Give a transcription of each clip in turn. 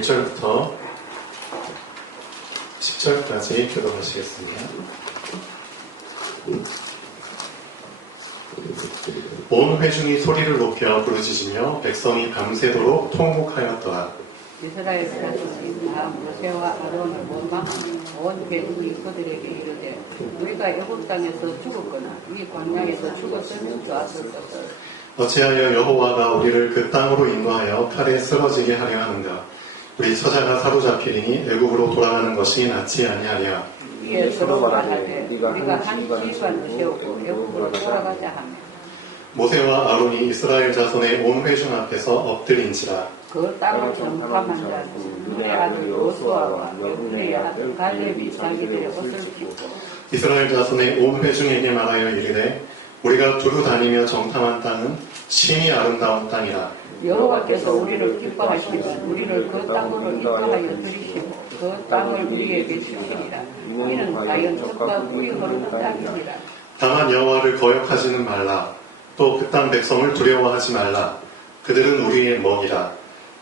1절부터 10절까지 교독하시겠습니다. 온 회중이 소리를 높여 부르짖으며 백성이 밤새도록 통곡하였더라. 이스라엘 자손이 다 모세와 아론을 원망하며 온 회중이 그들에게 이르되 우리가 애굽 땅에서 죽었거나 이 광야에서 죽었으면 좋았을 것을 어찌하여 여호와가 우리를 그 땅으로 인도하여 칼에 쓰러지게 하려 하는가? 우리 처자가 사로잡히리니 애굽으로 돌아가는 것이 낫지 아니하랴. 이에 서로 말하되 우리가 한 지휘관을 세우고 애굽으로 돌아가자 하며 모세와 아론이 이스라엘 자손의 온 회중 앞에서 엎드린지라. 그 땅을 정탐한 자는 눈의 아들 요수아와 여분의 아들 갈렙이 자기들의 옷을 입고 이스라엘 자손의 온 회중에게 말하여 이르되 우리가 두루 다니며 정탐한 땅은 심히 아름다운 땅이라. 여호와께서 우리를 기뻐하시면 우리를 그 땅으로 인도하여 들이시고 그 땅을 우리에게 주시리라. 이는 자연천과 물이 흐르는 땅이니라. 다만 여호와를 거역하지는 말라. 또 그 땅 백성을 두려워하지 말라. 그들은 우리의 먹이라.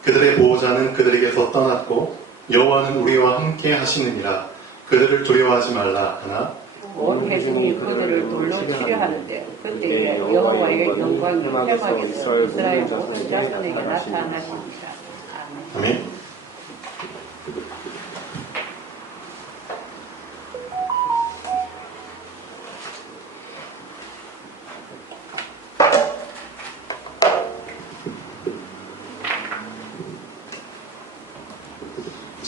그들의 보호자는 그들에게서 떠났고 여호와는 우리와 함께 하시느니라. 그들을 두려워하지 말라 하나 온 회중이 그들을 돌로 치려 하는데 그때에 여호와의 영광이 회막에서 이스라엘 모든 자손에게 나타나시니라. 아멘.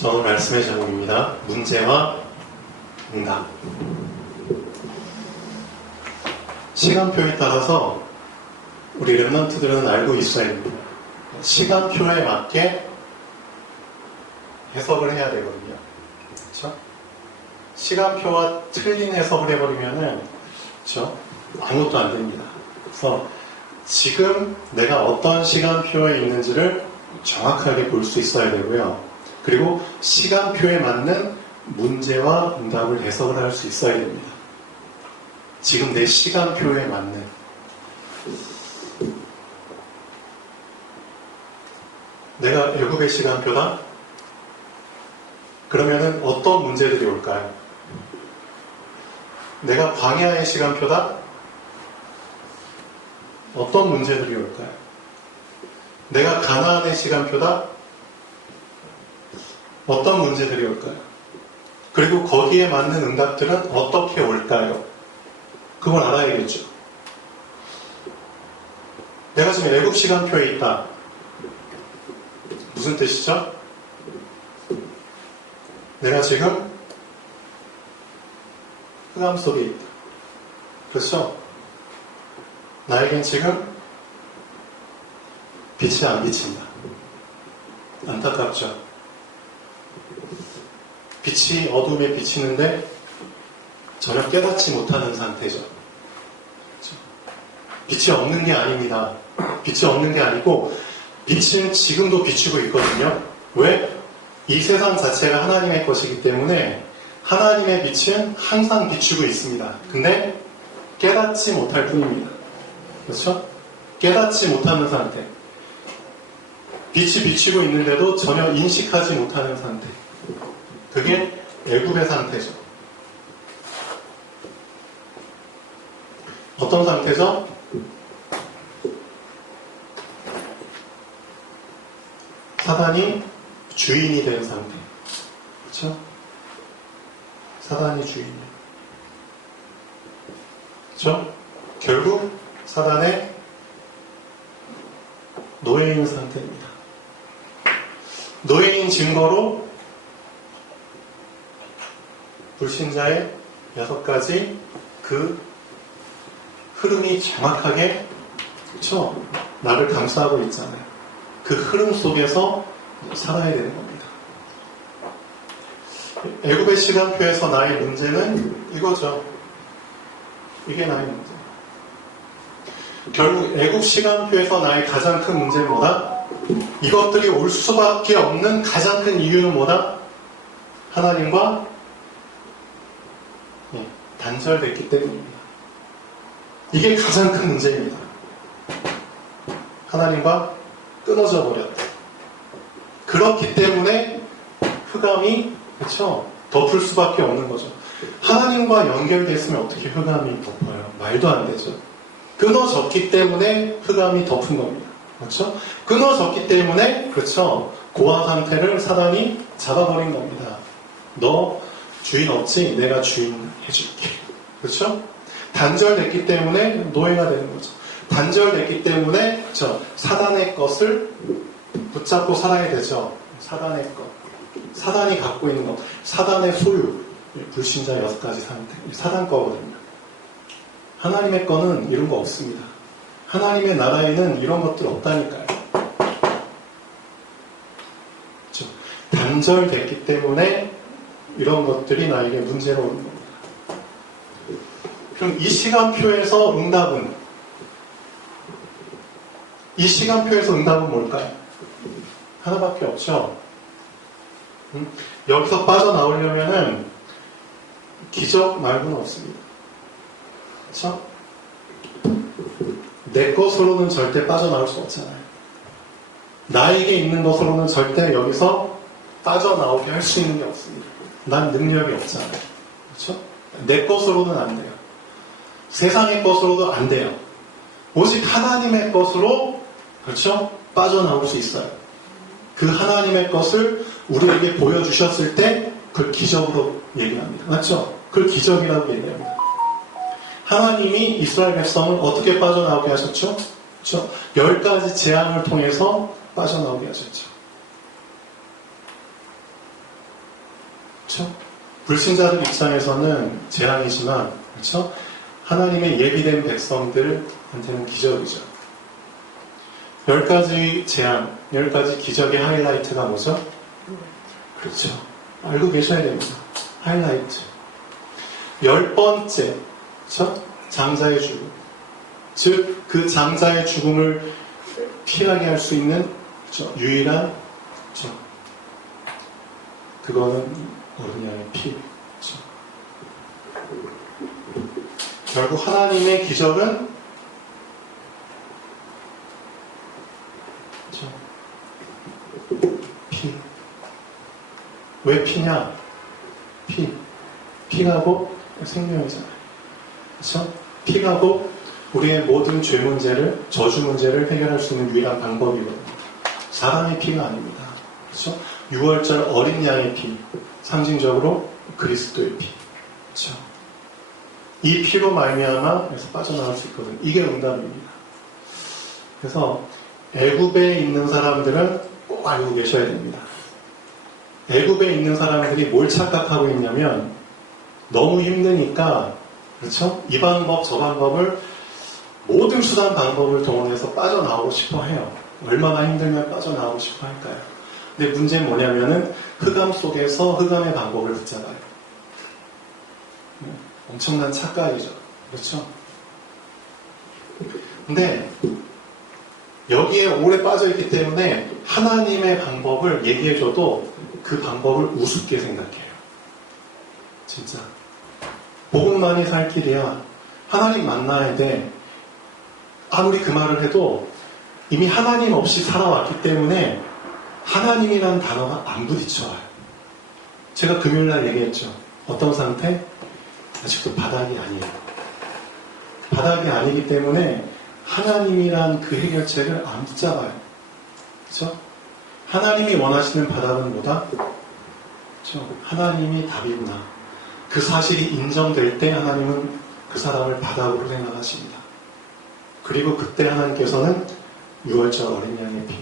오늘 말씀의 제목입니다. 문제와 응답. 시간표에 따라서 우리 랩런트들은 알고 있어야 됩니다. 시간표에 맞게 해석을 해야 되거든요. 그렇죠? 시간표와 틀린 해석을 해버리면은 그렇죠? 아무것도 안 됩니다. 그래서 지금 내가 어떤 시간표에 있는지를 정확하게 볼 수 있어야 되고요. 그리고 시간표에 맞는 문제와 응답을 해석을 할 수 있어야 됩니다. 지금 내 시간표에 맞는 내가 애굽의 시간표다? 그러면은 어떤 문제들이 올까요? 내가 광야의 시간표다? 어떤 문제들이 올까요? 내가 가나안의 시간표다? 어떤 문제들이 올까요? 그리고 거기에 맞는 응답들은 어떻게 올까요? 그걸 알아야겠죠. 내가 지금 애굽 시간표에 있다. 무슨 뜻이죠? 내가 지금 흑암 속에 있다. 그렇죠? 나에겐 지금 빛이 안 비친다. 안타깝죠? 빛이 어둠에 비치는데 전혀 깨닫지 못하는 상태죠. 그렇죠? 빛이 없는 게 아닙니다. 빛이 없는 게 아니고 빛은 지금도 비치고 있거든요. 왜? 이 세상 자체가 하나님의 것이기 때문에 하나님의 빛은 항상 비추고 있습니다. 근데 깨닫지 못할 뿐입니다. 그렇죠? 깨닫지 못하는 상태. 빛이 비치고 있는데도 전혀 인식하지 못하는 상태. 그게 애굽의 상태죠. 어떤 상태죠? 사단이 주인이 된 상태. 그렇죠? 사단이 주인이에요. 그렇죠? 결국 사단의 노예인 상태입니다. 노예인 증거로 불신자의 6가지 그 흐름이 정확하게 그렇죠? 나를 감싸고 있잖아요. 그 흐름 속에서 살아야 되는 겁니다. 애굽의 시간표에서 나의 문제는 이거죠. 이게 나의 문제. 결국 애굽 시간표에서 나의 가장 큰 문제는 뭐다? 이것들이 올 수밖에 없는 가장 큰 이유는 뭐다? 하나님과 단절됐기 때문입니다. 이게 가장 큰 문제입니다. 하나님과 끊어져 버렸다. 그렇기 때문에 흑암이 그렇죠? 덮을 수밖에 없는 거죠. 하나님과 연결됐으면 어떻게 흑암이 덮어요? 말도 안 되죠. 끊어졌기 때문에 흑암이 덮은 겁니다. 그렇죠? 끊어졌기 때문에 그렇죠? 고아 상태를 사단이 잡아버린 겁니다. 너 주인 없지? 내가 주인 해줄게. 그렇죠? 단절됐기 때문에 노예가 되는 거죠. 단절됐기 때문에 그렇죠? 사단의 것을 붙잡고 살아야 되죠. 사단의 것. 사단이 갖고 있는 것. 사단의 소유. 불신자 6가지 상태. 사단 거거든요. 하나님의 거는 이런 거 없습니다. 하나님의 나라에는 이런 것들 없다니까요. 그렇죠? 단절됐기 때문에 이런 것들이 나에게 문제로 오는 겁니다. 그럼 이 시간표에서 응답은? 이 시간표에서 응답은 뭘까요? 하나밖에 없죠. 여기서 빠져나오려면은 기적 말고는 없습니다. 그렇죠? 내 것으로는 절대 빠져나올 수 없잖아요. 나에게 있는 것으로는 절대 여기서 빠져나오게 할 수 있는 게 없습니다. 난 능력이 없잖아요. 그렇죠? 내 것으로는 안 돼요. 세상의 것으로도 안 돼요. 오직 하나님의 것으로 그렇죠? 빠져나올 수 있어요. 그 하나님의 것을 우리에게 보여주셨을 때 그걸 기적으로 얘기합니다. 맞죠? 그걸 기적이라고 얘기합니다. 하나님이 이스라엘 백성을 어떻게 빠져나오게 하셨죠? 그렇죠? 10가지 재앙을 통해서 빠져나오게 하셨죠. 그렇죠? 불신자들 입장에서는 재앙이지만 그렇죠? 하나님의 예비된 백성들한테는 기적이죠. 10가지 재앙, 10가지 기적의 하이라이트가 뭐죠? 그렇죠. 알고 계셔야 됩니다. 하이라이트. 10번째, 그렇죠? 장자의 죽음. 즉, 그 장자의 죽음을 피하게 할 수 있는 그렇죠? 유일한 그렇죠? 그거는 어린 양의 피. 그렇죠? 결국 하나님의 기적은 그렇죠? 피. 왜 피냐? 피가 곧 생명이잖아요. 그렇죠? 피가 곧 우리의 모든 죄 문제를, 저주 문제를 해결할 수 있는 유일한 방법이거든요. 사람의 피가 아닙니다. 그렇죠? 6월절 어린 양의 피, 상징적으로 그리스도의 피. 그렇죠? 이 피로 말미암아 그래서 빠져나올 수 있거든요. 이게 응답입니다. 그래서 애굽에 있는 사람들은 꼭 알고 계셔야 됩니다. 애굽에 있는 사람들이 뭘 착각하고 있냐면 너무 힘드니까 그렇죠? 이 방법 저 방법을 모든 수단 방법을 동원해서 빠져나오고 싶어 해요. 얼마나 힘들면 빠져나오고 싶어 할까요? 근데 문제는 뭐냐면은 흑암 속에서 흑암의 방법을 붙잡아요. 엄청난 착각이죠. 그렇죠? 근데 여기에 오래 빠져있기 때문에 하나님의 방법을 얘기해줘도 그 방법을 우습게 생각해요. 진짜. 복음만이 살 길이야. 하나님 만나야 돼. 아무리 그 말을 해도 이미 하나님 없이 살아왔기 때문에 하나님이라는 단어가 안 부딪혀와요. 제가 금요일날 얘기했죠. 어떤 상태? 아직도 바닥이 아니에요. 바닥이 아니기 때문에 하나님이란 그 해결책을 안 붙잡아요. 그렇죠? 하나님이 원하시는 바닥은 뭐다? 그렇죠? 하나님이 답이구나. 그 사실이 인정될 때 하나님은 그 사람을 바닥으로 생각하십니다. 그리고 그때 하나님께서는 6월절 어린 양의 피,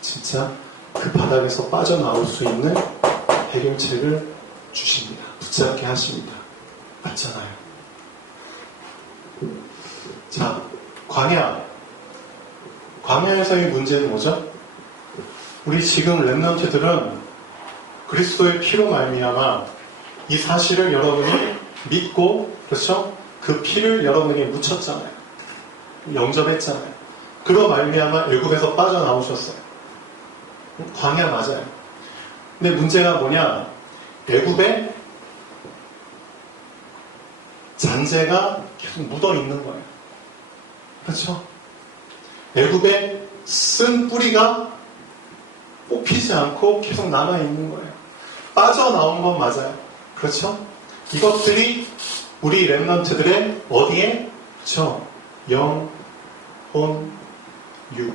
진짜 그 바닥에서 빠져나올 수 있는 해결책을 주십니다. 붙잡게 하십니다. 맞잖아요. 자, 광야에서의 문제는 뭐죠? 우리 지금 렘넌트들은 그리스도의 피로 말미암아 이 사실을 여러분이 믿고 그렇죠? 그 피를 여러분에게 묻혔잖아요. 영접했잖아요. 그로 말미암아 애굽에서 빠져나오셨어요. 광야 맞아요. 근데 문제가 뭐냐? 애굽에 잔재가 계속 묻어 있는 거예요. 그렇죠? 애굽에 쓴 뿌리가 뽑히지 않고 계속 남아있는 거예요. 빠져나온 건 맞아요. 그렇죠? 이것들이 우리 렘넌트들의 어디에? 그렇죠? 영, 혼, 유.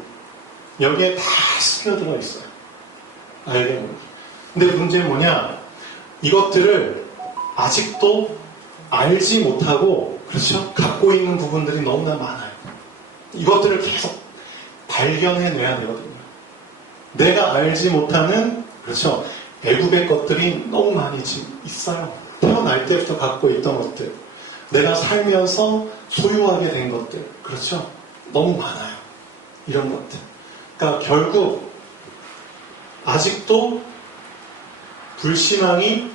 여기에 다 스며들어 있어요. 알게 모르게. 근데 문제는 뭐냐? 이것들을 아직도 알지 못하고, 그렇죠? 갖고 있는 부분들이 너무나 많아요. 이것들을 계속 발견해내야 되거든요. 내가 알지 못하는, 그렇죠? 애굽의 것들이 너무 많이 지금 있어요. 태어날 때부터 갖고 있던 것들. 내가 살면서 소유하게 된 것들. 그렇죠? 너무 많아요. 이런 것들. 그러니까 결국 아직도 불신앙이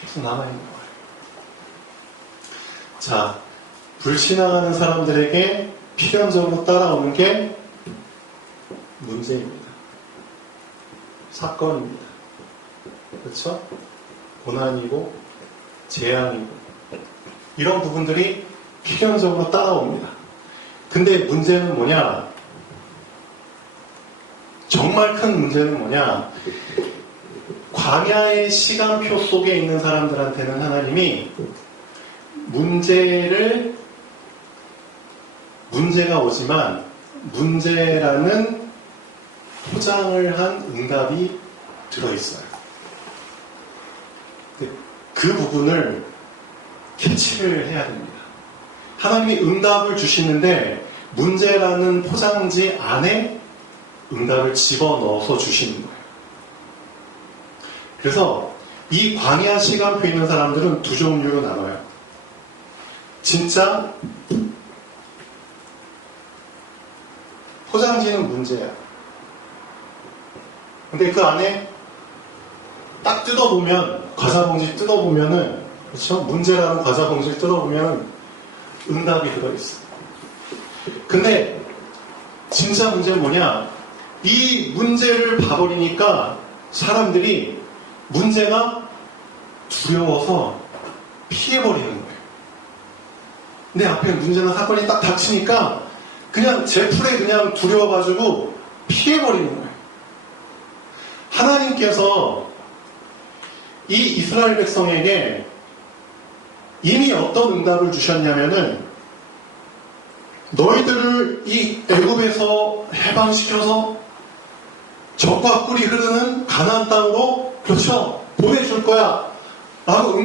계속 남아있는 거예요. 자, 불신앙하는 사람들에게 필연적으로 따라오는 게 문제입니다. 사건입니다. 그렇죠? 고난이고 재앙이고 이런 부분들이 필연적으로 따라옵니다. 근데 문제는 뭐냐? 정말 큰 문제는 뭐냐? 광야의 시간표 속에 있는 사람들한테는 하나님이 문제가 오지만 문제라는 포장을 한 응답이 들어있어요. 그 부분을 캐치를 해야 됩니다. 하나님이 응답을 주시는데 문제라는 포장지 안에 응답을 집어넣어서 주시는 거예요. 그래서 이 광야 시간표 있는 사람들은 두 종류로 나눠요. 진짜 포장지는 문제야. 근데 그 안에 딱 뜯어보면, 과자봉지 뜯어보면은, 그렇죠? 문제라는 과자봉지를 뜯어보면 응답이 들어있어. 근데 진짜 문제는 뭐냐? 이 문제를 봐버리니까 사람들이 문제가 두려워서 피해버리는 거예요. 내 앞에 문제나 사건이 딱 닥치니까 그냥 제 풀에 그냥 두려워가지고 피해버리는 거예요. 하나님께서 이 이스라엘 백성에게 이미 어떤 응답을 주셨냐면은 너희들을 이 애굽에서 해방시켜서 적과 꿀이 흐르는 가나안 땅으로 그렇죠 보내줄 거야 라고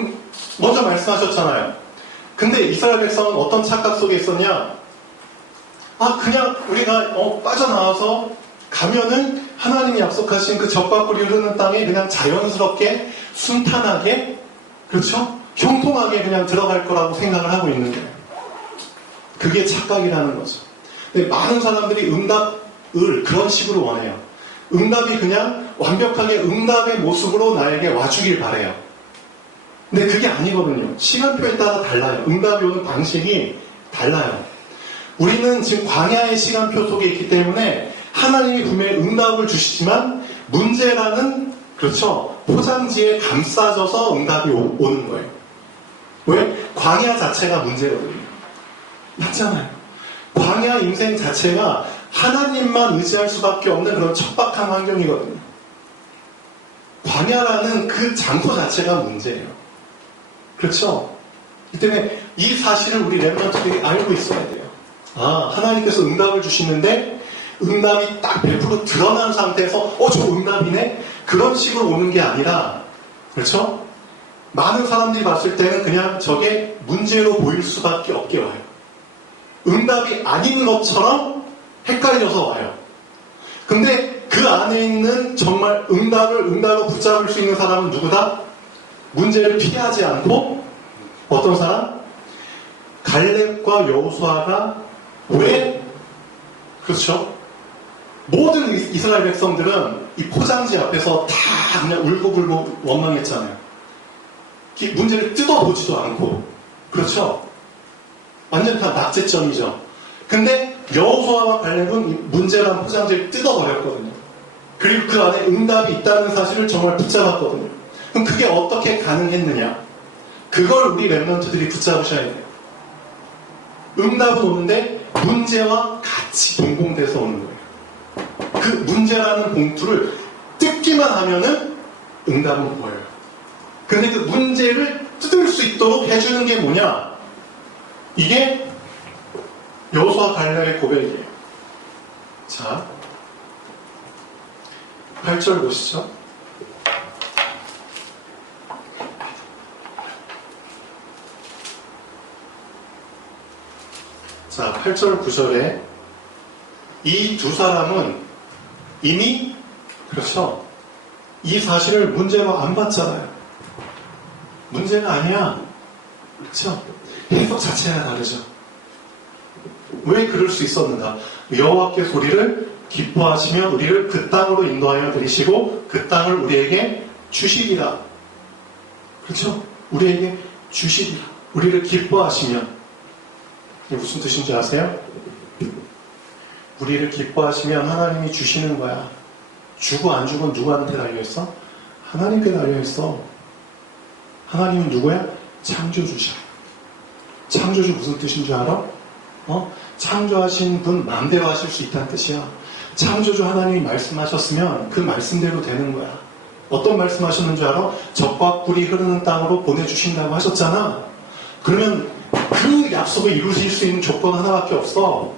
먼저 말씀하셨잖아요. 근데 이스라엘 백성은 어떤 착각 속에 있었냐? 그냥 우리가 빠져나와서 가면은 하나님이 약속하신 그 적과 꿀이 흐르는 땅에 그냥 자연스럽게 순탄하게 그렇죠? 형통하게 그냥 들어갈 거라고 생각을 하고 있는 거예요. 그게 착각이라는 거죠. 근데 많은 사람들이 응답을 그런 식으로 원해요. 응답이 그냥 완벽하게 응답의 모습으로 나에게 와주길 바래요. 근데 그게 아니거든요. 시간표에 따라 달라요. 응답이 오는 방식이 달라요. 우리는 지금 광야의 시간표 속에 있기 때문에 하나님이 분명히 응답을 주시지만 문제라는 그렇죠 포장지에 감싸져서 응답이 오는 거예요. 왜? 광야 자체가 문제거든요. 맞잖아요. 광야 인생 자체가 하나님만 의지할 수밖에 없는 그런 척박한 환경이거든요. 광야라는 그 장소 자체가 문제예요. 그렇죠? 이 때문에 이 사실을 우리 렘넌트들이 알고 있어야 돼요. 하나님께서 응답을 주시는데 응답이 딱 100% 드러난 상태에서 저 응답이네? 그런 식으로 오는 게 아니라 그렇죠? 많은 사람들이 봤을 때는 그냥 저게 문제로 보일 수밖에 없게 와요. 응답이 아닌 것처럼 헷갈려서 와요. 근데 그 안에 있는 정말 응답으로 붙잡을 수 있는 사람은 누구다? 문제를 피하지 않고 어떤 사람? 갈렙과 여호수아가 왜? 그렇죠? 모든 이스라엘 백성들은 이 포장지 앞에서 다 그냥 울고불고 원망했잖아요. 문제를 뜯어보지도 않고 그렇죠? 완전 다 낙제점이죠. 근데 여호수아와 갈렙은 이 문제란 포장지를 뜯어버렸거든요. 그리고 그 안에 응답이 있다는 사실을 정말 붙잡았거든요. 그럼 그게 어떻게 가능했느냐? 그걸 우리 렘넌트들이 붙잡으셔야 돼요. 응답은 오는데 문제와 같이 동봉돼서 오는 거예요. 그 문제라는 봉투를 듣기만 하면은 응답은 보여요. 근데 그 문제를 뜯을 수 있도록 해주는 게 뭐냐? 이게 여호수아 갈렙의 고백이에요. 자, 8절 보시죠. 자, 8절 9절에 이 두 사람은 이미 그렇죠. 이 사실을 문제로 안 봤잖아요. 문제가 아니야. 그렇죠? 해석 자체가 다르죠. 왜 그럴 수 있었는가? 여호와께서 우리를 기뻐하시며 우리를 그 땅으로 인도하여 들이시고 그 땅을 우리에게 주시리라. 그렇죠? 우리에게 주시리라. 우리를 기뻐하시며 이게 무슨 뜻인지 아세요? 우리를 기뻐하시면 하나님이 주시는 거야. 주고 안 주고 누구한테 달려있어? 하나님께 달려있어. 하나님은 누구야? 창조주셔. 창조주 무슨 뜻인 줄 알아? 창조하신 분 마음대로 하실 수 있다는 뜻이야. 창조주 하나님이 말씀하셨으면 그 말씀대로 되는 거야. 어떤 말씀하셨는 줄 알아? 젖과 꿀이 흐르는 땅으로 보내주신다고 하셨잖아. 그러면 그 약속을 이루실 수 있는 조건 하나밖에 없어.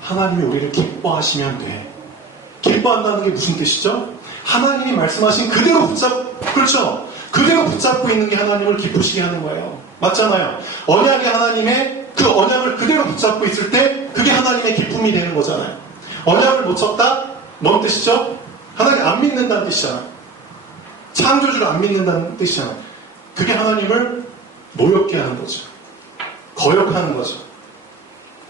하나님이 우리를 기뻐하시면 돼. 기뻐한다는 게 무슨 뜻이죠? 하나님이 말씀하신 그대로 그렇죠? 그대로 붙잡고 있는 게 하나님을 기쁘시게 하는 거예요. 맞잖아요. 언약의 하나님의 그 언약을 그대로 붙잡고 있을 때 그게 하나님의 기쁨이 되는 거잖아요. 언약을 못 쳤다? 뭔 뜻이죠? 하나님 안 믿는다는 뜻이잖아요. 창조주를 안 믿는다는 뜻이잖아요. 그게 하나님을 모욕게 하는 거죠. 거역하는 거죠.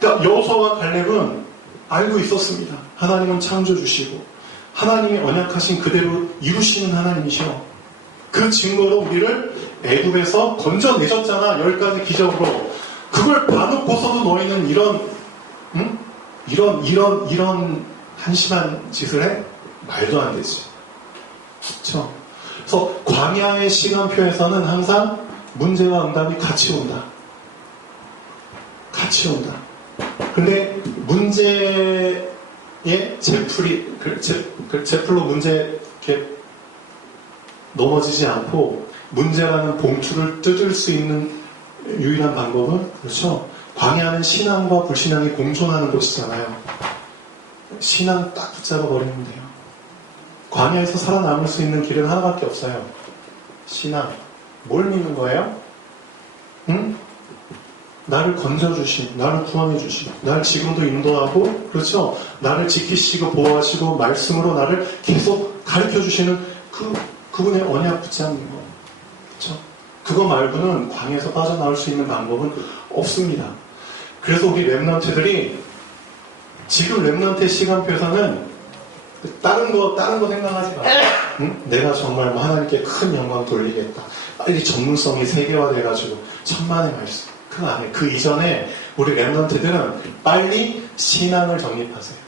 그러니까 여호수아와 갈렙은 알고 있었습니다. 하나님은 창조주시고 하나님이 언약하신 그대로 이루시는 하나님이셔. 그 증거로 우리를 애굽에서 건져내셨잖아. 10가지 기적으로. 그걸 봐놓고서도 너희는 이런 한심한 짓을 해? 말도 안 되지. 그렇죠? 그래서 광야의 시간표에서는 항상 문제와 응답이 같이 온다. 같이 온다. 근데 문제의 제풀로 문제 이렇게 넘어지지 않고 문제라는 봉투를 뜯을 수 있는 유일한 방법은 그렇죠. 광야는 신앙과 불신앙이 공존하는 곳이잖아요. 신앙 딱 붙잡아 버리면 돼요. 광야에서 살아남을 수 있는 길은 하나밖에 없어요. 신앙. 뭘 믿는 거예요? 응? 나를 건져주신, 나를 구원해주신, 나를 지금도 인도하고, 그렇죠? 나를 지키시고 보호하시고 말씀으로 나를 계속 가르쳐주시는 그분의 언약 붙잡는 거. 그렇죠? 그거 말고는 광야에서 빠져나올 수 있는 방법은 없습니다. 그래서 우리 렘넌트들이 지금 렘넌트의 시간표에서는 다른 거 생각하지 마. 응? 내가 정말 하나님께 큰 영광 돌리겠다. 빨리 전문성이 세계화돼가지고 천만의 말씀. 그 안에, 그 이전에 우리 렘넌트들은 빨리 신앙을 정립하세요.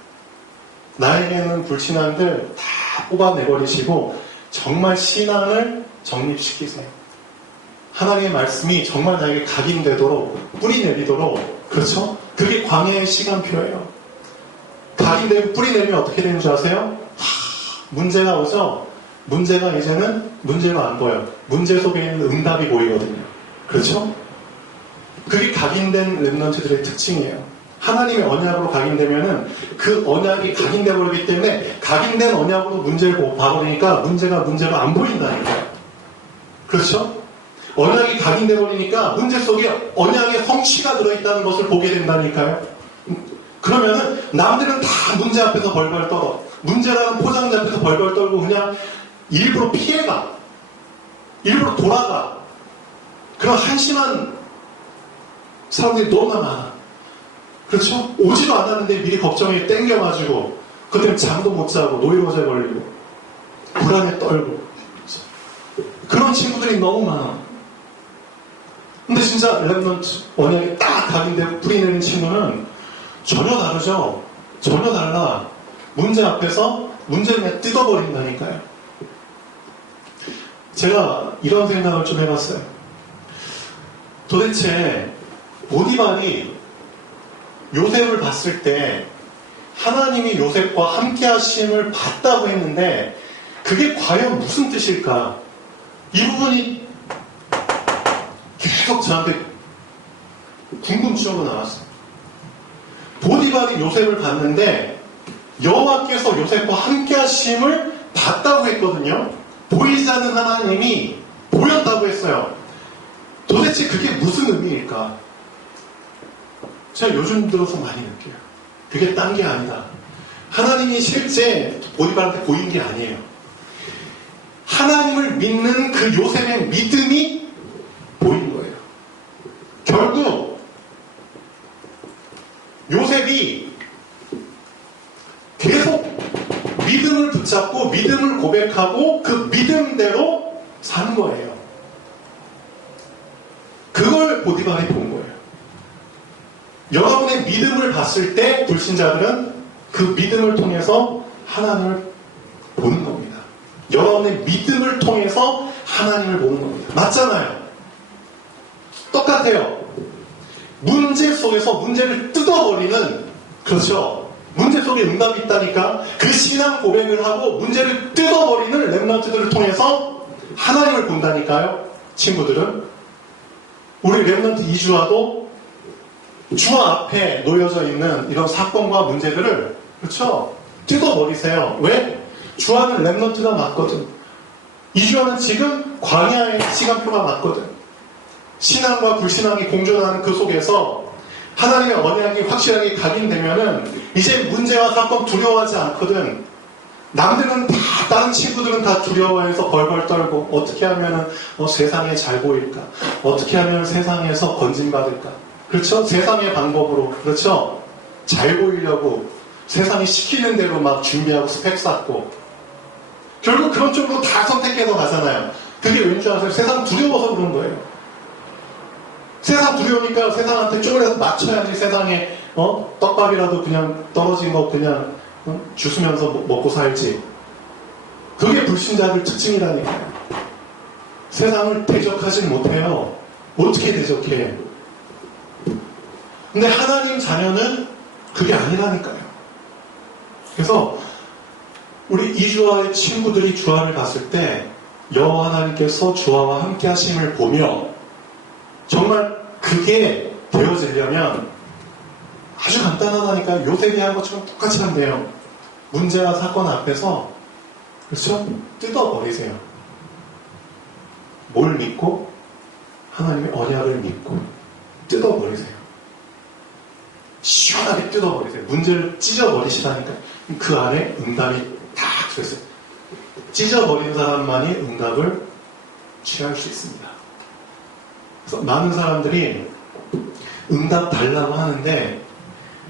나에게는 불신앙들 다 뽑아내버리시고 정말 신앙을 정립시키세요. 하나님의 말씀이 정말 나에게 각인되도록 뿌리 내리도록, 그렇죠? 그게 광야의 시간표예요. 각인되고 뿌리 내리면 어떻게 되는 줄 아세요? 문제가 오죠? 문제가 이제는 문제가 안 보여. 문제 속에 있는 응답이 보이거든요. 그렇죠? 그게 각인된 렘넌트들의 특징이에요. 하나님의 언약으로 각인되면은 그 언약이 각인돼 버리기 때문에 각인된 언약으로 문제를 봐버리니까 문제가 안 보인다니까요. 그렇죠? 언약이 각인돼 버리니까 문제 속에 언약의 성취가 들어있다는 것을 보게 된다니까요. 그러면은 남들은 다 문제 앞에서 벌벌 떨어. 문제라는 포장지 앞에서 벌벌 떨고 그냥 일부러 피해가. 일부러 돌아가. 그런 한심한 사람들이 너무나 많아. 그렇죠? 오지도 않았는데 미리 걱정이 땡겨가지고 그때는 잠도 못 자고 노이로제 걸리고 불안에 떨고 그런 친구들이 너무 많아. 근데 진짜 렘넌트 언약이 딱 각인되고 뿌리 내린 친구는 전혀 다르죠. 전혀 달라. 문제 앞에서 문제를 그냥 뜯어버린다니까요. 제가 이런 생각을 좀 해봤어요. 도대체 보디발이 요셉을 봤을 때 하나님이 요셉과 함께 하심을 봤다고 했는데 그게 과연 무슨 뜻일까? 이 부분이 계속 저한테 궁금증으로 나왔어요. 보디발이 요셉을 봤는데 여호와께서 요셉과 함께 하심을 봤다고 했거든요. 보이지 않는 하나님이 보였다고 했어요. 도대체 그게 무슨 의미일까? 제가 요즘 들어서 많이 느껴요. 그게 딴 게 아니다. 하나님이 실제 보디발한테 보인 게 아니에요. 하나님을 믿는 그 요셉의 믿음이 보인 거예요. 결국 요셉이 계속 믿음을 붙잡고 믿음을 고백하고 그 믿음대로 산 거예요. 그걸 보디발이 본 거예요. 여러분의 믿음을 봤을 때 불신자들은 그 믿음을 통해서 하나님을 보는 겁니다. 여러분의 믿음을 통해서 하나님을 보는 겁니다. 맞잖아요. 똑같아요. 문제 속에서 문제를 뜯어버리는, 그렇죠. 문제 속에 응답이 있다니까 그 신앙 고백을 하고 문제를 뜯어버리는 렘넌트들을 통해서 하나님을 본다니까요. 친구들은 우리 렘넌트 이주와도 주와 앞에 놓여져 있는 이런 사건과 문제들을, 그렇죠, 뜯어버리세요. 왜? 주와는 렘넌트가 맞거든. 이주와는 지금 광야의 시간표가 맞거든. 신앙과 불신앙이 공존하는 그 속에서 하나님의 언약이 확실하게 각인되면은 이제 문제와 사건 두려워하지 않거든. 남들은 다, 다른 친구들은 다 두려워해서 벌벌 떨고 어떻게 하면은 세상에 잘 보일까? 어떻게 하면 세상에서 건진받을까? 그렇죠? 세상의 방법으로, 그렇죠? 잘 보이려고 세상이 시키는 대로 막 준비하고 스펙 쌓고 결국 그런 쪽으로 다 선택해서 가잖아요. 그게 왠지 아세요? 세상 두려워서 그런 거예요. 세상 두려우니까 세상한테 쪼그려서 맞춰야지. 세상에 떡밥이라도 그냥 떨어진 거 그냥 주스면서 먹고 살지. 그게 불신자들 특징이라니까요. 세상을 대적하지 못해요. 어떻게 대적해? 근데 하나님 자녀는 그게 아니라니까요. 그래서 우리 이주와의 친구들이 주와를 봤을 때 여호와 하나님께서 주와와 함께 하심을 보며 정말 그게 되어지려면 아주 간단하다니까. 요셉이 한 것처럼 똑같이 하면 돼요. 문제와 사건 앞에서, 그렇죠? 뜯어버리세요. 뭘 믿고? 하나님의 언약을 믿고 뜯어버리세요. 시원하게 뜯어버리세요. 문제를 찢어버리시다니까. 그 안에 응답이 딱 들어있어요. 찢어버린 사람만이 응답을 취할 수 있습니다. 그래서 많은 사람들이 응답 달라고 하는데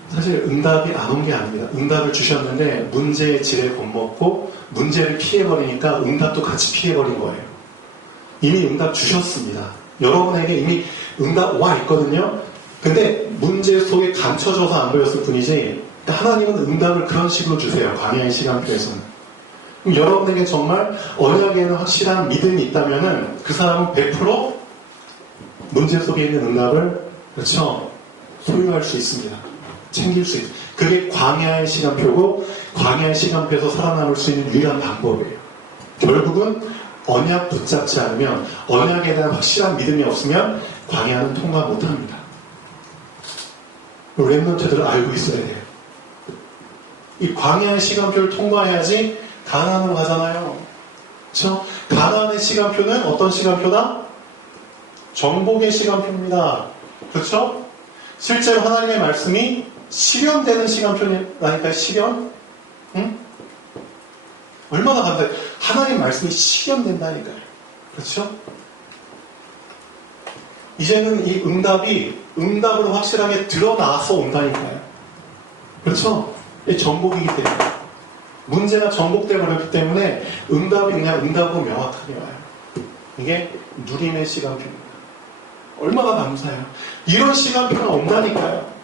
사실 응답이 안 온 게 아닙니다. 응답을 주셨는데 문제의 질에 겁먹고 문제를 피해버리니까 응답도 같이 피해버린 거예요. 이미 응답 주셨습니다. 여러분에게 이미 응답 와 있거든요. 근데 문제 속에 감춰져서 안 보였을 뿐이지 하나님은 응답을 그런 식으로 주세요. 광야의 시간표에서는. 그럼 여러분에게 정말 언약에는 확실한 믿음이 있다면은 그 사람은 100% 문제 속에 있는 응답을, 그렇죠, 소유할 수 있습니다. 챙길 수 있습니다. 그게 광야의 시간표고 광야의 시간표에서 살아남을 수 있는 유일한 방법이에요. 결국은 언약 붙잡지 않으면, 언약에 대한 확실한 믿음이 없으면 광야는 통과 못합니다. 렘넌트들은 알고 있어야 돼요. 이 광야의 시간표를 통과해야지 가나안으로 가잖아요. 그렇죠? 가나안의 시간표는 어떤 시간표다? 정복의 시간표입니다. 그렇죠? 실제로 하나님의 말씀이 실현되는 시간표라니까요. 실현? 응? 얼마나 감사해요. 하나님 말씀이 실현된다니까요. 그렇죠? 이제는 이 응답으로 확실하게 드러나서 온다니까요. 그렇죠? 이 정복이기 때문에. 문제가 정복되어 버렸기 때문에 응답이 그냥 응답으로 명확하게 와요. 이게 누림의 시간표입니다. 얼마나 감사해요. 이런 시간표가 온다니까요.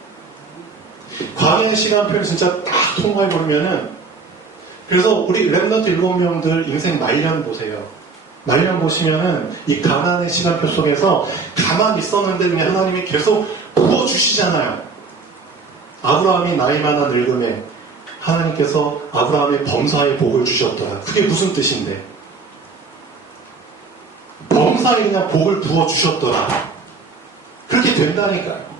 광야의 시간표를 진짜 딱 통과해버리면은, 그래서 우리 렘넌트 7명들 인생 말년 보세요. 말년 보시면은 이 가나안의 시간표 속에서 가만히 있었는데 그냥 하나님이 계속 부어주시잖아요. 아브라함이 나이 많아 늙음에 하나님께서 아브라함의 범사에 복을 주셨더라. 그게 무슨 뜻인데? 범사에 그냥 복을 부어 주셨더라. 그렇게 된다니까요.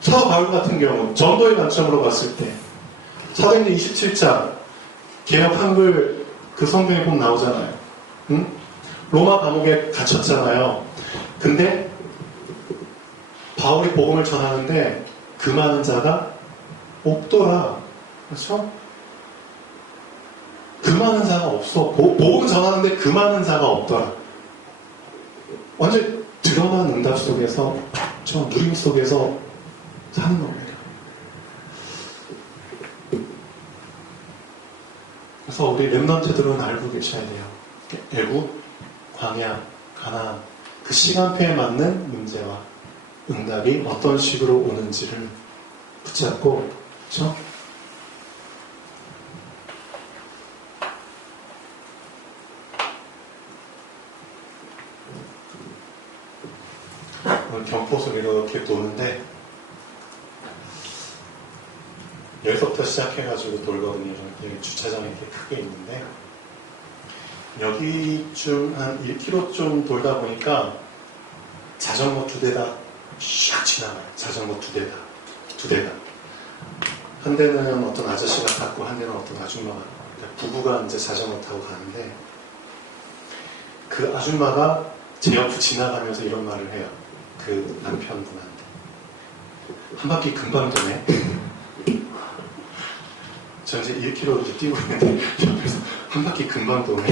사도 바울 같은 경우 전도의 관점으로 봤을 때 사도행전 27장 개역 한글 그 성경에 보면 나오잖아요. 응? 로마 감옥에 갇혔잖아요. 근데 바울이 복음을 전하는데 그 많은 자가 없더라. 그렇죠? 그 많은 자가 없어. 복음 전하는데 그 많은 자가 없더라. 완전 드러난 응답 속에서 저 누림 속에서 사는 겁니다. 그래서 우리 렘넌트들은 알고 계셔야 돼요. 애국, 광야, 가나안 그 시간표에 맞는 문제와 응답이 어떤 식으로 오는지를 붙잡고, 그렇죠? 오늘 경포석이 이렇게 도는데 여기서부터 시작해가지고 돌거든요. 여기 주차장이 이렇게 크게 있는데 여기쯤 한 1km 좀 돌다 보니까 자전거 2대다 샥 지나가요. 자전거 2대다. 한 대는 어떤 아저씨가 탔고 한 대는 어떤 아줌마가, 부부가 이제 자전거 타고 가는데 그 아줌마가 제 옆을 지나가면서 이런 말을 해요. 그 남편분한테. 한 바퀴 금방 도네. 저 이제 1km를 뛰고 있는데 옆에서 한 바퀴 금방 도네.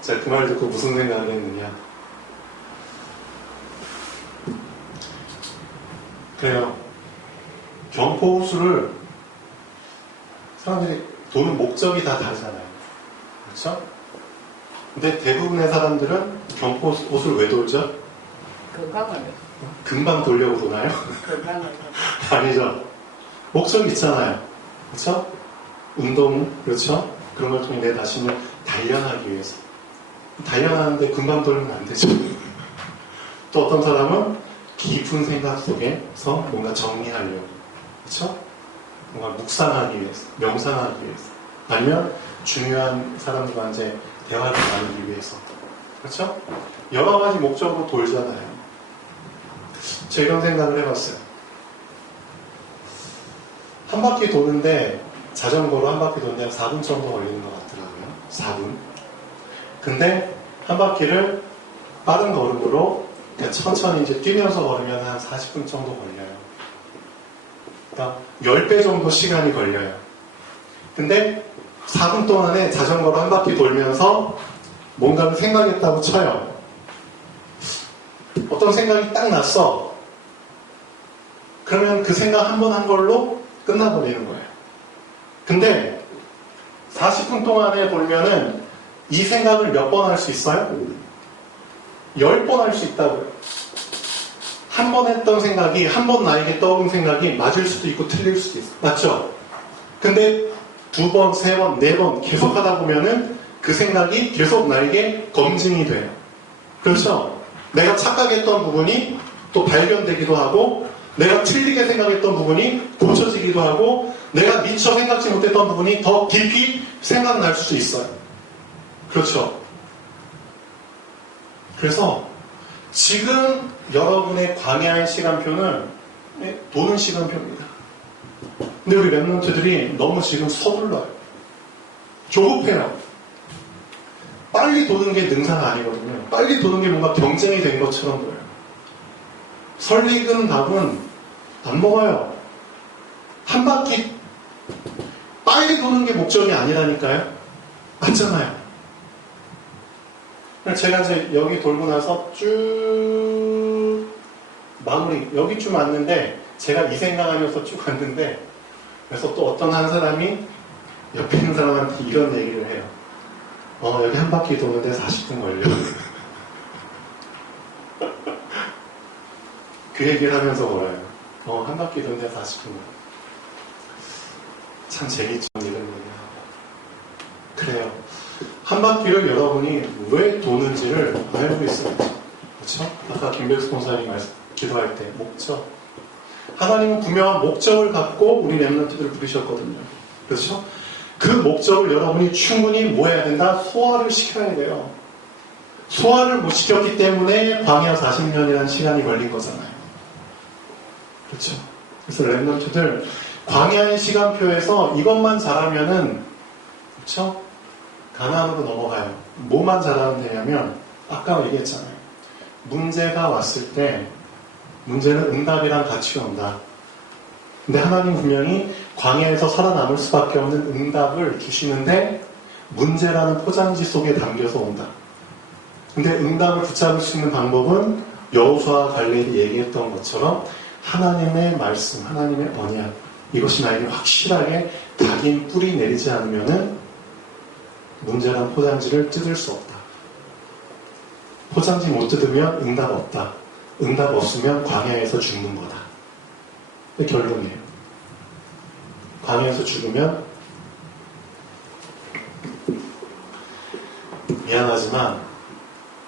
제가 그 말 듣고 무슨 생각을 했느냐. 그래요. 경포호수를 사람들이 도는 목적이 다 다르잖아요. 그렇죠? 근데 대부분의 사람들은 경포호수를 왜 돌죠? 건강을. 금방 돌려고 도나요? 건강을. 아니죠. 목적이 있잖아요. 그렇죠? 운동, 그렇죠? 그런 걸 통해 내 자신을 단련하기 위해서. 단련하는데 금방 돌리면 안 되죠. 또 어떤 사람은 깊은 생각 속에서 뭔가 정리하려고. 그렇죠? 뭔가 묵상하기 위해서, 명상하기 위해서. 아니면 중요한 사람들과 이제 대화를 나누기 위해서. 그렇죠? 여러 가지 목적으로 돌잖아요. 제가 이런 생각을 해봤어요. 한 바퀴 도는데 자전거로 한 바퀴 도는데 한 4분 정도 걸리는 것 같더라고요. 4분. 근데 한 바퀴를 빠른 걸음으로 그러니까 천천히 이제 뛰면서 걸으면 한 40분 정도 걸려요. 그러니까 10배 정도 시간이 걸려요. 근데 4분 동안에 자전거로 한 바퀴 돌면서 뭔가를 생각했다고 쳐요. 어떤 생각이 딱 났어. 그러면 그 생각 한 번 한 걸로 끝나버리는 거예요. 근데 40분 동안에 돌면은 이 생각을 몇 번 할 수 있어요? 10번 할 수 있다고요. 한 번 했던 생각이, 한 번 나에게 떠오른 생각이 맞을 수도 있고 틀릴 수도 있어요. 맞죠? 근데 2번, 3번, 4번 계속 하다 보면은 그 생각이 계속 나에게 검증이 돼요. 그렇죠? 내가 착각했던 부분이 또 발견되기도 하고, 내가 틀리게 생각했던 부분이 고쳐지기도 하고, 내가 미처 생각지 못했던 부분이 더 깊이 생각날 수도 있어요. 그렇죠? 그래서 지금 여러분의 광야의 시간표는 도는 시간표입니다. 근데 우리 랩런트들이 너무 지금 서둘러요. 조급해요. 빨리 도는 게 능사가 아니거든요. 빨리 도는 게 뭔가 경쟁이 된 것처럼 보여요. 설익은 답은 안 먹어요. 한 바퀴 빨리 도는 게 목적이 아니라니까요. 맞잖아요. 제가 이제 여기 돌고 나서 쭉 마무리 여기쯤 왔는데 제가 이 생각하면서 쭉 왔는데 그래서 또 어떤 한 사람이 옆에 있는 사람한테 이런 얘기를 해요. 여기 한 바퀴 도는데 40분 걸려. 그 얘기를 하면서 걸어요. 한 바퀴 도는데 40분 걸려. 참 재밌죠, 이런 얘기하고. 그래요. 한 바퀴를 여러분이 왜 도는지를 알고 있어야죠. 그렇죠? 아까 김백수 권사님이 기도할 때 목적. 하나님은 분명한 목적을 갖고 우리 렘넌트들을 부르셨거든요. 그렇죠? 그 목적을 여러분이 충분히 뭐 해야 된다? 소화를 시켜야 돼요. 소화를 못 시켰기 때문에 광야 40년이라는 시간이 걸린 거잖아요. 그렇죠? 그래서 렘넌트들 광야의 시간표에서 이것만 잘하면은 그렇죠? 가나안으로 넘어가요. 뭐만 잘하면 되냐면 아까 얘기했잖아요. 문제가 왔을 때 문제는 응답이랑 같이 온다. 근데 하나님 분명히 광야에서 살아남을 수밖에 없는 응답을 주시는데 문제라는 포장지 속에 담겨서 온다. 근데 응답을 붙잡을 수 있는 방법은 여호수아와 갈렙이 얘기했던 것처럼 하나님의 말씀, 하나님의 언약 이것이 나에게 확실하게 각인 뿌리 내리지 않으면은 문제란 포장지를 뜯을 수 없다. 포장지 못 뜯으면 응답 없다. 응답 없으면 광야에서 죽는 거다. 그게 결론이에요. 광야에서 죽으면 미안하지만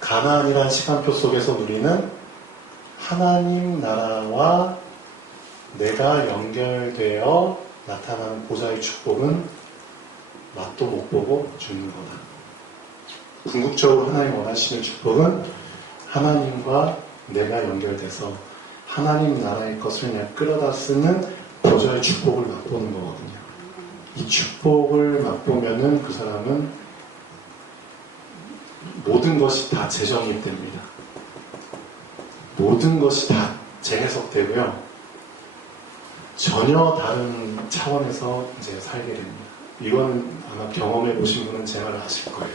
가나안이라는 시간표 속에서 우리는 하나님 나라와 내가 연결되어 나타나는 보좌의 축복은 맛도 못 보고 죽는 거다. 궁극적으로 하나님 원하시는 축복은 하나님과 내가 연결돼서 하나님 나라의 것을 그냥 끌어다 쓰는 보좌의 축복을 맛보는 거거든요. 이 축복을 맛보면은 그 사람은 모든 것이 다 재정립됩니다. 모든 것이 다 재해석되고요. 전혀 다른 차원에서 이제 살게 됩니다. 이건 아마 경험해 보신 분은 제 말을 아실 거예요.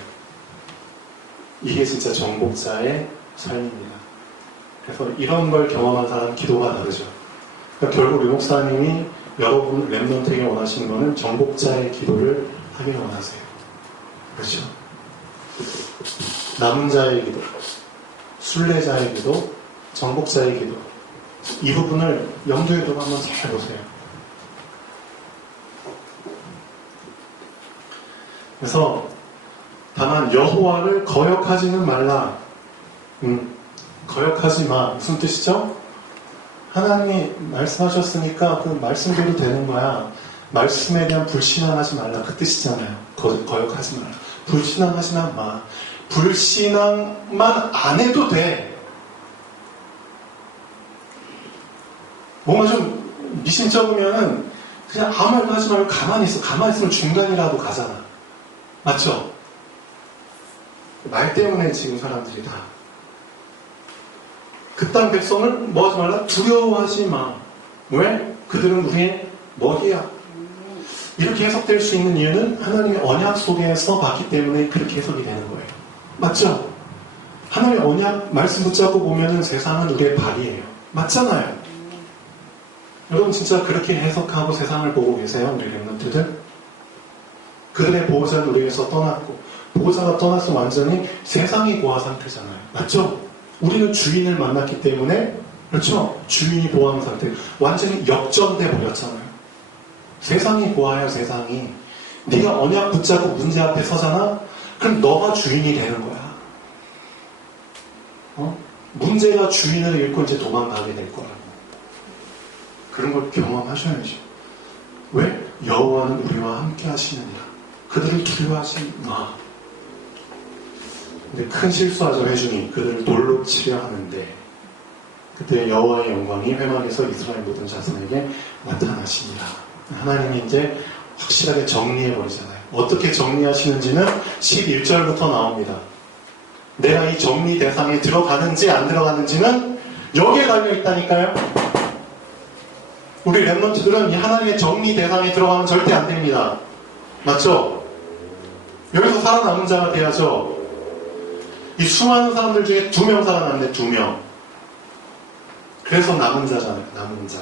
이게 진짜 정복자의 삶입니다. 그래서 이런 걸 경험한 사람 기도가 다르죠. 그러니까 결국 류 목사님이 여러분 렘넌트에게 원하시는 거는 정복자의 기도를 하길 원하세요. 그렇죠? 남은 자의 기도, 순례자의 기도, 정복자의 기도 이 부분을 염두에 두고 한번 잘 보세요. 그래서 다만 여호와를 거역하지는 말라. 거역하지 마. 무슨 뜻이죠? 하나님이 말씀하셨으니까 그 말씀대로 되는 거야. 말씀에 대한 불신앙하지 말라. 그 뜻이잖아요. 거역하지 말라. 불신앙하지 마. 불신앙만 안 해도 돼. 뭔가 좀 미심쩍으면은 그냥 아무 말도 하지 말고 가만히 있어. 가만히 있으면 중간이라도 가잖아. 맞죠? 말 때문에 지금 사람들이 다 그 땅 백성을 뭐 하지 말라? 두려워하지 마. 왜? 그들은 우리의 먹이야. 이렇게 해석될 수 있는 이유는 하나님의 언약 속에서 봤기 때문에 그렇게 해석이 되는 거예요. 맞죠? 하나님의 언약 말씀 붙잡고 보면은 세상은 우리의 발이에요. 맞잖아요. 여러분 진짜 그렇게 해석하고 세상을 보고 계세요? 우리 렘넌트들? 그들의 보호자는 우리에게서 떠났고 보호자가 떠나서 완전히 세상이 고아 상태잖아요. 맞죠? 우리는 주인을 만났기 때문에 그렇죠? 주인이 보호하는 상태. 완전히 역전돼 버렸잖아요. 세상이 고아야 세상이. 네가 언약 붙잡고 문제 앞에 서잖아? 그럼 너가 주인이 되는 거야. 문제가 주인을 잃고 이제 도망가게 될 거라고. 그런 걸 경험하셔야죠. 왜? 여호와는 우리와 함께 하시느니라. 그들을 두려워하지 마. 근데 큰 실수하죠. 회중이 그들을 돌로 치려 하는데 그때 여호와의 영광이 회막에서 이스라엘 모든 자손에게 나타나시니라. 하나님이 이제 확실하게 정리해버리잖아요. 어떻게 정리하시는지는 11절부터 나옵니다. 내가 이 정리 대상에 들어가는지 안 들어가는지는 여기에 달려있다니까요. 우리 렘넌트들은 이 하나님의 정리 대상에 들어가면 절대 안 됩니다. 맞죠? 여기서 살아남은 자가 돼야죠. 이 수많은 사람들 중에 2명 살아남네. 2명. 그래서 남은 자잖아요. 남은 자.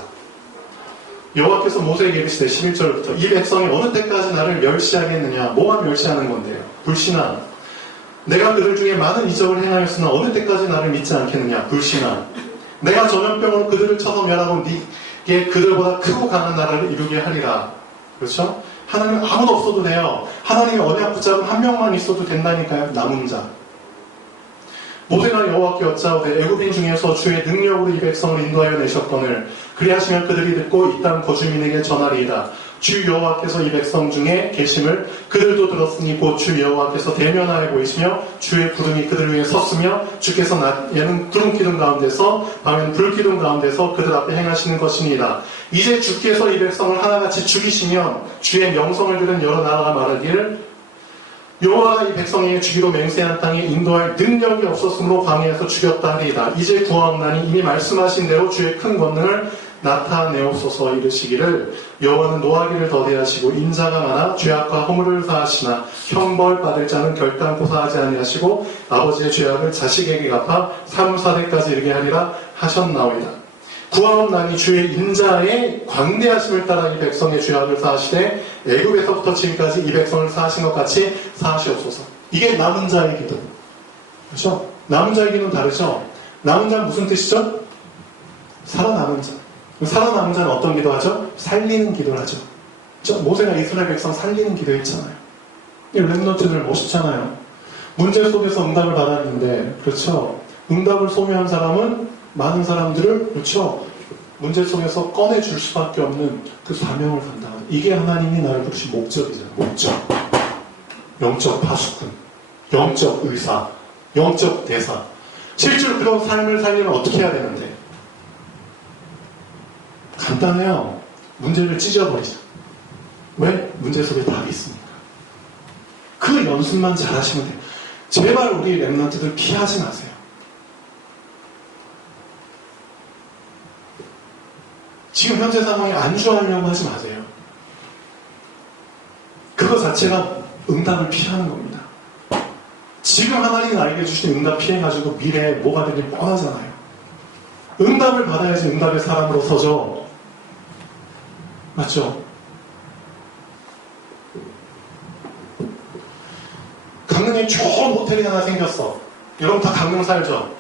여호와께서 모세에게 이르시되 11절부터 이 백성이 어느 때까지 나를 멸시하겠느냐. 뭐가 멸시하는 건데요? 불신앙. 내가 그들 중에 많은 이적을 행하였으나 어느 때까지 나를 믿지 않겠느냐. 불신앙. 내가 전염병으로 그들을 쳐서 멸하고 네게 그들보다 크고 강한 나라를 이루게 하리라. 그렇죠? 하나님은 아무도 없어도 돼요. 하나님의 언약 붙잡은 한 명만 있어도 된다니까요. 남은 자. 모세가 여호와께 여짜오되 애굽인 중에서 주의 능력으로 이 백성을 인도하여 내셨거늘 그리하시면 그들이 듣고 이 땅 거주민에게 전하리이다. 주 여호와께서 이 백성 중에 계심을 그들도 들었으니 곧 주 여호와께서 대면하여 보이시며 주의 구름이 그들 위에 섰으며 주께서 낮에는 구름 기둥 가운데서 밤에는 불 기둥 가운데서 그들 앞에 행하시는 것이니이다. 이제 주께서 이 백성을 하나같이 죽이시면 주의 명성을 들은 여러 나라가 말하기를 여호와가 이 백성에게 주기로 맹세한 땅에 인도할 능력이 없었으므로 광야에서 죽였다 하리이다. 이제 구하옵나니 이미 말씀하신 대로 주의 큰 권능을 나타내옵소서. 이르시기를 여호와는 노하기를 더디하시고 인자가 많아 죄악과 허물을 사하시나 형벌 받을 자는 결단코 사하지 아니하시고 아버지의 죄악을 자식에게 갚아 3, 4대까지 이르게 하리라 하셨나오이다. 구하옵나니 주의 인자의 광대하심을 따라 이 백성의 죄악을 사하시되 애굽에서부터 지금까지 이 백성을 사하신 것 같이 사하시옵소서. 이게 남은 자의 기도. 그렇죠? 남은 자의 기도는 다르죠? 남은 자는 무슨 뜻이죠? 살아남은 자. 살아남은 자는 어떤 기도하죠? 살리는 기도를 하죠. 그렇죠? 모세가 이스라엘 백성 살리는 기도했잖아요. 이 렘넌트들 멋있잖아요. 문제 속에서 응답을 받았는데, 그렇죠? 응답을 소유한 사람은 많은 사람들을, 그렇죠? 문제 속에서 꺼내줄 수밖에 없는 그 사명을 감당하는, 이게 하나님이 나를 부르신 목적이잖아요. 목적. 영적 파수꾼, 영적 의사, 영적 대사. 실제로 그런 삶을 살려면 어떻게 해야 되는데? 간단해요. 문제를 찢어버리자. 왜? 문제 속에 답이 있으니까. 그 연습만 잘하시면 돼요. 제발 우리 렘넌트들 피하지 마세요. 지금 현재 상황에 안주하려고 하지 마세요. 그거 자체가 응답을 피하는 겁니다. 지금 하나님이 나에게 주신 응답 피해가지고 미래에 뭐가 되길 뻔하잖아요. 응답을 받아야지 응답의 사람으로 서죠. 맞죠? 강릉에 좋은 호텔이 하나 생겼어. 여러분 다 강릉 살죠?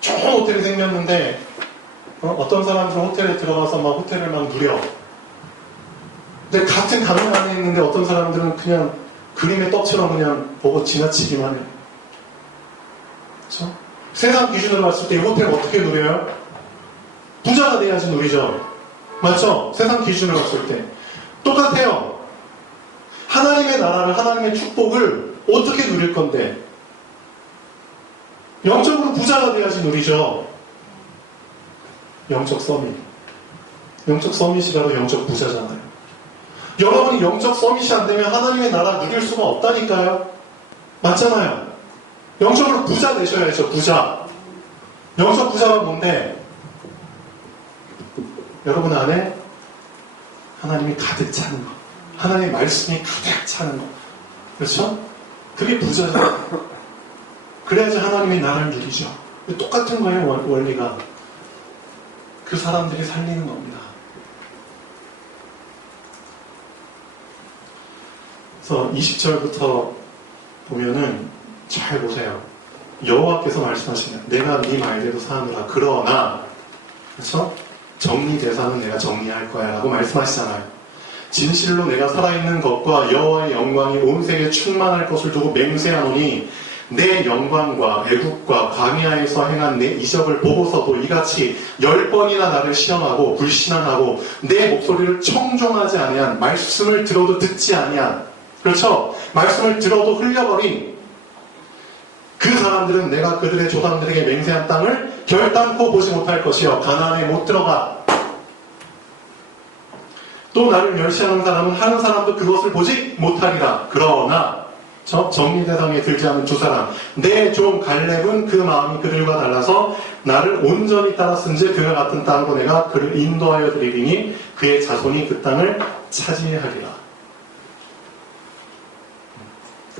좋은 호텔이 생겼는데 어떤 사람들은 호텔에 들어가서 막 호텔을 막 누려. 근데 같은 강릉 안에 있는데 어떤 사람들은 그냥 그림의 떡처럼 그냥 보고 지나치기만 해. 그렇죠? 세상 기준으로 봤을 때 이 호텔 어떻게 누려요? 부자가 돼야지 누리죠. 맞죠? 세상 기준으로 봤을 때. 똑같아요. 하나님의 나라를, 하나님의 축복을 어떻게 누릴 건데? 영적으로 부자가 돼야지 누리죠. 영적 서밋. 영적 서밋이라도 영적 부자잖아요. 여러분이 영적 서밋이 안 되면 하나님의 나라 누릴 수가 없다니까요. 맞잖아요. 영적으로 부자 되셔야죠. 부자. 영적 부자가 뭔데? 여러분 안에 하나님이 가득 차는 거. 하나님의 말씀이 가득 차는 거. 그렇죠? 그게 부자죠. 그래야지 하나님의 나라를 누리죠. 똑같은 거예요. 원리가. 그 사람들이 살리는 겁니다. 그래서 20절부터 보면은 잘 보세요. 여호와께서 말씀하시면 내가 네 말대로 사느라 그러나, 그렇죠? 정리 대상은 내가 정리할 거야 라고 말씀하시잖아요. 진실로 내가 살아있는 것과 여호와의 영광이 온 세계에 충만할 것을 두고 맹세하노니 내 영광과 애국과 광야에서 행한 내 이적을 보고서도 이같이 10번이나 나를 시험하고 불신앙하고 내 목소리를 청종하지 아니한, 말씀을 들어도 듣지 아니한, 그렇죠? 말씀을 들어도 흘려버린 그 사람들은 내가 그들의 조상들에게 맹세한 땅을 결단코 보지 못할 것이요 가나안에 못 들어가. 또 나를 멸시하는 사람은 한 사람도 그것을 보지 못하리라. 그러나 정리 대상에 들지 않은 두 사람, 내 종 갈렙은 그 마음이 그들과 달라서 나를 온전히 따랐은지 그와 같은 땅으로 내가 그를 인도하여 드리리니 그의 자손이 그 땅을 차지하리라.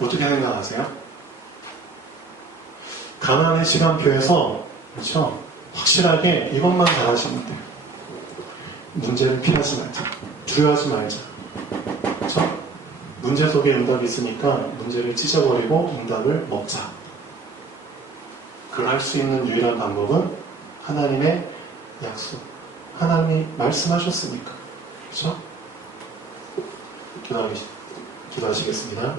어떻게 생각하세요? 가나안의 시간표에서, 그렇죠? 확실하게 이것만 잘하시면 돼요. 문제를 피하지 말자. 두려워하지 말자. 그렇죠? 문제 속에 응답이 있으니까 문제를 찢어버리고 응답을 먹자. 그걸 할 수 있는 유일한 방법은 하나님의 약속. 하나님이 말씀하셨으니까. 그렇죠? 기도하시겠습니다.